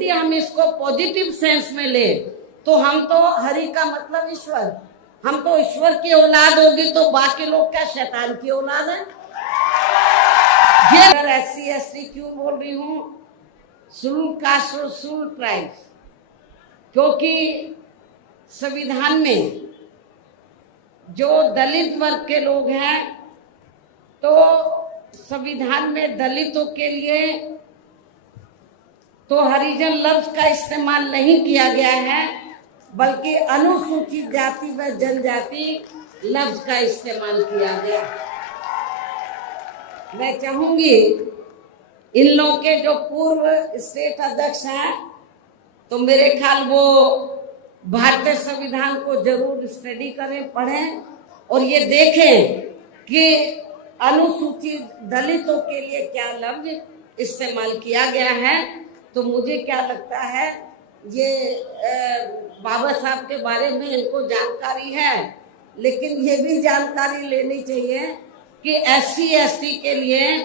यदि हम इसको पॉजिटिव सेंस में ले तो हम तो हरि का मतलब ईश्वर, हम तो ईश्वर की औलाद होगी, तो बाकी लोग क्या शैतान की औलाद है? ये अगर SC ST क्यों बोल रही हूँ, शेड्यूल कास्ट और शेड्यूल ट्राइब्स, क्योंकि संविधान में जो दलित वर्ग के लोग हैं, तो संविधान में दलितों के लिए तो हरिजन लफ्ज का इस्तेमाल नहीं किया गया है, बल्कि अनुसूचित जाति व जनजाति लफ्ज का इस्तेमाल किया गया। मैं चाहूंगी इन लोगों के जो पूर्व स्टेट अध्यक्ष हैं, तो मेरे ख्याल वो भारतीय संविधान को जरूर स्टडी करें, पढ़ें और ये देखें कि अनुसूचित दलितों के लिए क्या लफ्ज इस्तेमाल किया गया है। तो मुझे क्या लगता है, ये बाबा साहब के बारे में इनको जानकारी है, लेकिन ये भी जानकारी लेनी चाहिए कि SC ST के लिए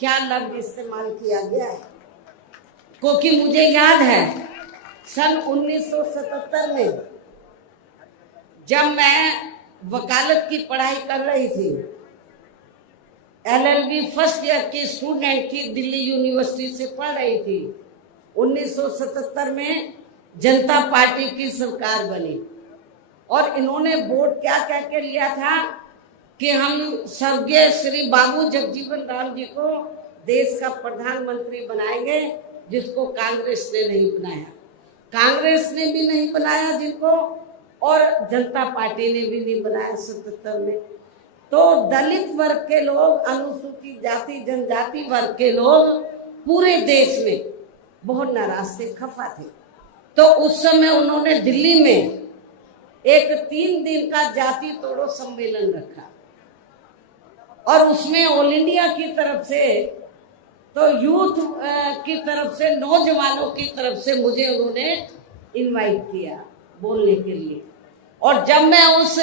क्या लफ्ज इस्तेमाल किया गया है। क्योंकि मुझे याद है सन 1977 में जब मैं वकालत की पढ़ाई कर रही थी, LLB फर्स्ट ईयर की स्टूडेंट थी, दिल्ली यूनिवर्सिटी से पढ़ रही थी। 1977 में जनता पार्टी की सरकार बनी और इन्होंने वोट क्या कह के लिया था कि हम स्वर्गीय श्री बाबू जगजीवन राम जी को देश का प्रधानमंत्री बनाएंगे, जिसको कांग्रेस ने नहीं बनाया, कांग्रेस ने भी नहीं बनाया जिनको, और जनता पार्टी ने भी नहीं बनाया 77 में। तो दलित वर्ग के लोग, अनुसूचित जाति जनजाति वर्ग के लोग पूरे देश में बहुत नाराज थे, खफा थे। तो उस समय उन्होंने दिल्ली में एक 3 दिन का जाति तोड़ो सम्मेलन रखा और उसमें ऑल इंडिया की तरफ से, तो यूथ की तरफ से, नौजवानों की तरफ से मुझे उन्होंने इनवाइट किया बोलने के लिए। और जब मैं उस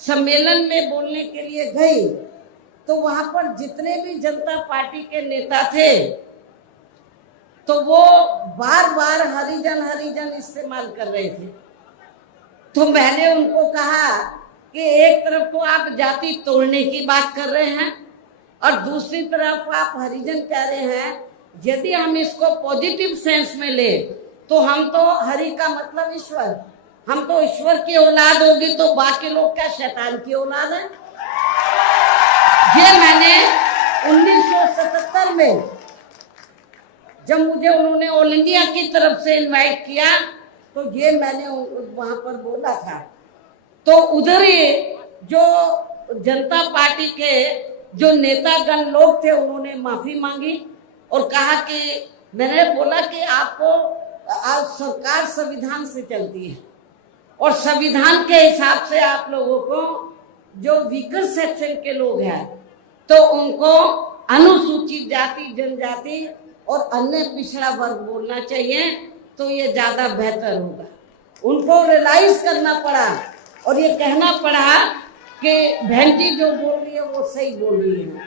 सम्मेलन में बोलने के लिए गई, तो वहां पर जितने भी जनता पार्टी के नेता थे, तो वो बार बार हरिजन हरिजन इस्तेमाल कर रहे थे। तो मैंने उनको कहा कि एक तरफ तो आप जाति तोड़ने की बात कर रहे हैं और दूसरी तरफ आप हरिजन कह रहे हैं। यदि हम इसको पॉजिटिव सेंस में ले तो हम तो हरि का मतलब ईश्वर, हम तो ईश्वर की औलाद होगी, तो बाकी लोग क्या शैतान की औलाद है? ये मैंने 1977 में जब मुझे उन्होंने ऑल इंडिया की तरफ से इनवाइट किया, तो ये मैंने वहां पर बोला था। तो उधर ही जो जनता पार्टी के जो नेतागण लोग थे, उन्होंने माफी मांगी और कहा कि, मैंने बोला कि आपको आज सरकार संविधान से चलती है और संविधान के हिसाब से आप लोगों को जो वीकर सेक्शन के लोग हैं, तो उनको अनुसूचित जाति जनजाति और अन्य पिछड़ा वर्ग बोलना चाहिए, तो ये ज्यादा बेहतर होगा। उनको रियलाइज करना पड़ा और ये कहना पड़ा कि बहन जी जो बोल रही है वो सही बोल रही है।